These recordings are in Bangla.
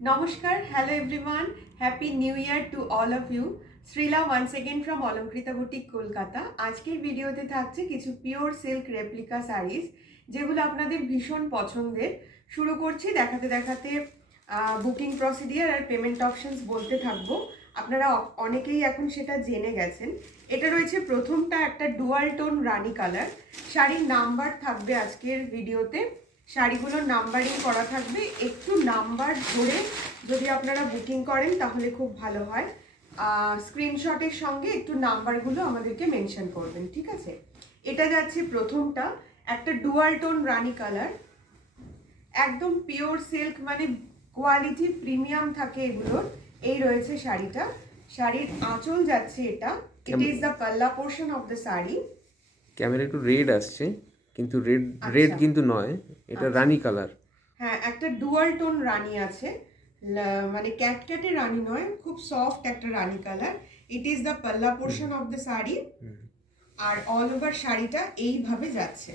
Namaskar, hello everyone. Happy New Year to all of you. Srila once again from Alamkrita Boutique, Kolkata. আজকের ভিডিওতে থাকছে কিছু পিওর সিল্ক রেপ্লিকা শাড়িজ যেগুলো আপনাদের ভীষণ পছন্দের। শুরু করছি দেখাতে দেখাতে বুকিং প্রসিডিয়ার আর পেমেন্ট অপশনস বলতে থাকবো। আপনারা অনেকেই এখন সেটা জেনে গেছেন। এটা রয়েছে প্রথমটা একটা ডুয়াল টোন রানী কালার। শাড়ির নাম্বার থাকবে আজকের ভিডিওতে, শাড়িগুলোর নাম্বারিং করা থাকবে। একটু নাম্বার ধরে যদি আপনারা বুকিং করেন তাহলে খুব ভালো হয়। স্ক্রিনশটের সঙ্গে একটু নাম্বারগুলো আমাদেরকে মেনশন করবেন, ঠিক আছে? এটা যাচ্ছে প্রথমটা, একটা ডুয়াল টোন রানী কালার, একদম পিওর সিল্ক, মানে কোয়ালিটি প্রিমিয়াম থাকে এগুলোর। এই রয়েছে শাড়িটা, শাড়ির আঁচল যাচ্ছে এটা। ইট is the palla portion of the sari. Camera একটু রেড আসছে, কিন্তু রেড কিন্তু নয়, এটা রানী কালার। হ্যাঁ, একটা ডুয়াল টোন রানী আছে, মানে ক্যাটক্যাটে রানী নয়, খুব সফট একটা রানী colour. It is the palla portion of the sari. আর অল ওভার শাড়িটা এইভাবে যাচ্ছে,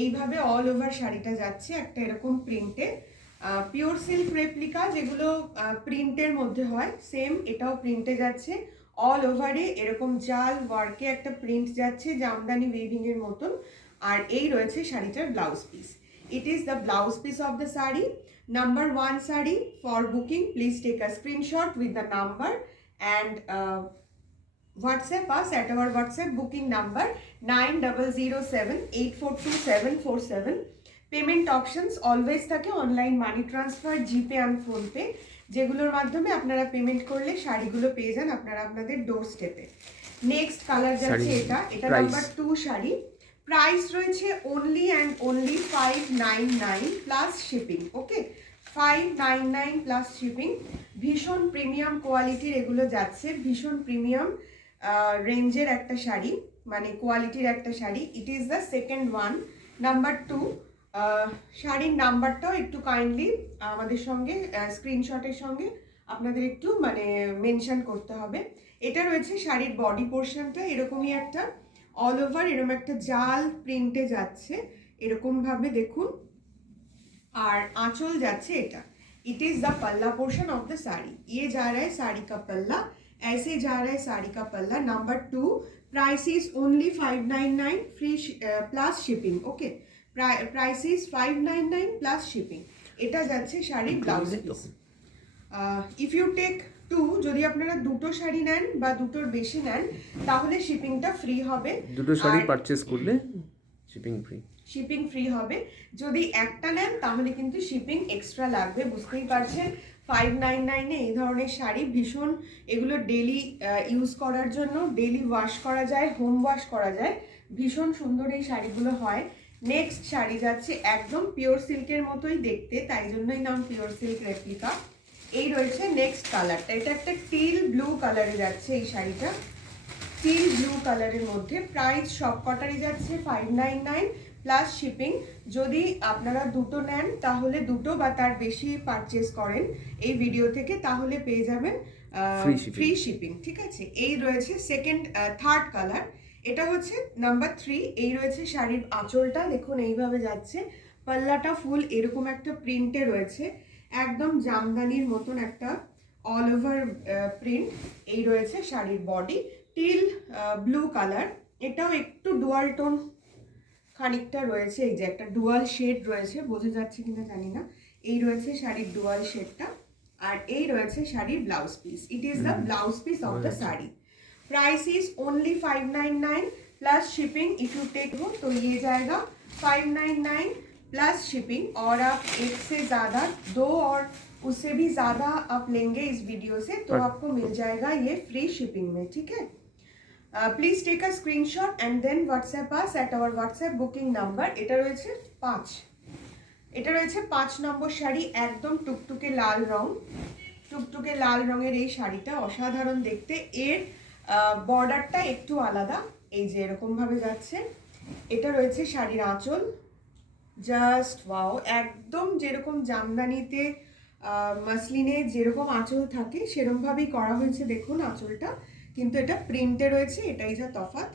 এইভাবে অল ওভার শাড়িটা যাচ্ছে একটা এরকম প্রিন্টে। পিওর সিল্ক রেপ্লিকা যেগুলো প্রিন্টের মধ্যে হয়, সেম এটাও প্রিন্টে যাচ্ছে। অল ওভারে এরকম জাল ওয়ার্কে একটা প্রিন্ট যাচ্ছে, জামদানি উইভিং এর মতন। আর এই রয়েছে শাড়িটার blouse piece. It is the blouse piece of the saree. Number 1 saree. For booking, please take a screenshot with the number and WhatsApp us at our WhatsApp booking number 9007842747. Payment options always থাকে online money transfer, GPay and PhonePe, যেগুলোর মাধ্যমে আপনারা পেমেন্ট করলে শাড়িগুলো পেয়ে যান আপনারা আপনাদের ডোর স্টেপে। নেক্সট কালার যাচ্ছে এটা, এটা নাম্বার 2 শাড়ি। প্রাইস রয়েছে only and only 599 plus shipping. Okay, 599 plus shipping. ভীষণ প্রিমিয়াম কোয়ালিটির এগুলো যাচ্ছে, ভীষণ প্রিমিয়াম রেঞ্জের একটা শাড়ি, মানে কোয়ালিটির একটা শাড়ি। ইট is the second one, number 2। শাড়ির নাম্বারটাও একটু কাইন্ডলি আমাদের সঙ্গে স্ক্রিনশটের সঙ্গে আপনাদের একটু মানে মেনশন করতে হবে। এটা রয়েছে শাড়ির বডি পোর্শনটা, এরকমই একটা অল ওভার এরকম একটা জাল প্রিন্টে যাচ্ছে এরকম ভাবে দেখুন। আর আঁচল যাচ্ছে এটা। इट इज द पल्ला पोर्शन ऑफ द साड़ी। ये जा रहा है साड़ी का पल्ला, ऐसे जा रहा है साड़ी का पल्ला। Number 2, price is only 599 free plus shipping. Okay, price is 599 plus shipping. এটা যাচ্ছে শাড়ির blouse piece. If you take 2, যদি আপনারা দুটো শাড়ি নেন বা দুটোর বেশি নেন তাহলে শিপিংটা ফ্রি হবে। দুটো শাড়ি পারচেজ করলে শিপিং ফ্রি, শিপিং ফ্রি হবে। যদি একটা নেন তাহলে কিন্তু শিপিং এক্সট্রা লাগবে। বুঝতেই পারছেন 599 এই ধরনের শাড়ি ভীষণ, এগুলো ডেলি ইউজ করার জন্য, ডেলি ওয়াশ করা যায়, হোম ওয়াশ করা যায়, ভীষণ সুন্দর এই শাড়িগুলো হয়। নেক্সট শাড়ি যাচ্ছে একদম পিওর সিল্কের মতোই দেখতে, তাই জন্যই নাম পিওর সিল্ক রেপ্লিকা। এই রয়েছে নেক্সট কালারটা, এটা একটা টিল ব্লু কালারে যাচ্ছে এই শাড়িটা, টিল ব্লু কালারের মধ্যে। প্রাইস সব কটারই যাচ্ছে 599 প্লাস শিপিং। যদি আপনারা দুটো নেন তাহলে দুটো বা তার বেশি পারচেস করেন এই ভিডিও থেকে তাহলে পেয়ে যাবেন ফ্রি শিপিং, ঠিক আছে? এই রয়েছে থার্ড কালার, এটা হচ্ছে নাম্বার 3। এই রয়েছে শাড়ির আঁচলটা, দেখুন এইভাবে যাচ্ছে, পাল্লাটা ফুল এরকম একটা প্রিন্টে রয়েছে, একদম জামদানির মতন একটা অল ওভার প্রিন্ট। এই রয়েছে শাড়ির বডি, টিল ব্লু কালার, এটাও একটু ডুয়াল টোন খানিকটা রয়েছে, এই যে একটা ডুয়াল শেড রয়েছে, বোঝা যাচ্ছে কিনা জানি না। এই রয়েছে শাড়ির ডুয়াল শেডটা, আর এই রয়েছে শাড়ির blouse piece. It is the blouse piece of the sari. Price is only 599 plus shipping. If you take हो तो ये जाएगा 599 प्लस शिपिंग। और आप एक से ज़्यादा, 2 और उससे भी ज़्यादा आप लेंगे इस वीडियो से तो आपको मिल जाएगा ये फ्री शिपिंग में, ठीक है? Please take a screenshot and then WhatsApp us at our WhatsApp booking number. এটা রয়েছে 5, এটা রয়েছে 5 নম্বর শাড়ি, একদম টুকটুকে লাল রং, টুকটুকে লাল রঙের এই শাড়িটা অসাধারণ দেখতে। এর বর্ডারটা একটু আলাদা, এই যে এরকম ভাবে যাচ্ছে। এটা রয়েছে শাড়ির আঁচল, জাস্ট ওয়াও, একদম যেরকম জামদানিতে মাসলিনে যেরকম আঁচল থাকে সেরকম ভাবেই করা হয়েছে দেখুন আঁচলটা, কিন্তু এটা প্রিন্টে রয়েছে, এটাই যা তফাৎ।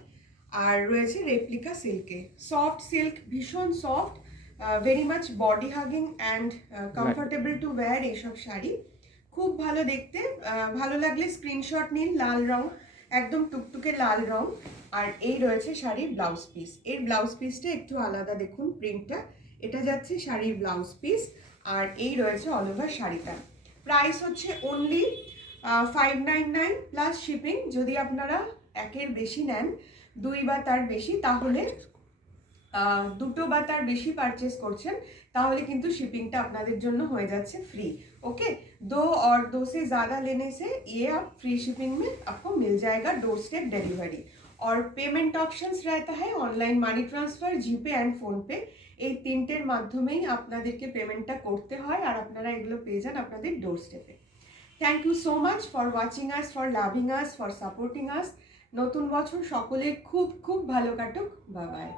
আর রয়েছে রেপ্লিকা সিল্কে, সফট সিল্ক, ভীষণ soft, very much body hugging and comfortable two wire এইসব শাড়ি। খুব ভালো দেখতে, ভালো লাগলে স্ক্রিনশট নিন। লাল রং, একদম টুকটুকে লাল রং। আর এই রয়েছে শাড়ির ব্লাউজ পিস। এর ব্লাউজ পিসটা একটু আলাদা, দেখুন প্রিন্টটা। এটা যাচ্ছে শাড়ির ব্লাউজ পিস, আর এই রয়েছে অল ওভার শাড়িটা। প্রাইস হচ্ছে অনলি 599 প্লাস শিপিং। যদি আপনারা একের বেশি নেন, 2 বা তার বেশি, তাহলে দুটো বা তার বেশি পারচেস করছেন, তাহলে কিন্তু শিপিংটা আপনাদের জন্য হয়ে যাচ্ছে फ्री। ओके, 2 और 2 से ज़्यादा लेने से ये आप फ्री शिपिंग में आपको मिल जाएगा, डोर स्टेप डिलीवरी। और पेमेंट ऑप्शंस रहता है online money transfer, GPay and PhonePe. এই তিনটের মাধ্যমেই আপনাদেরকে পেমেন্টটা করতে হয়, আর আপনারা এগুলো পেয়ে যান আপনাদের ডোর স্টেপে। Thank you so much for watching us, for loving us, for supporting us. নতুন বছর সকলের খুব খুব ভালো কাটুক। Bye by.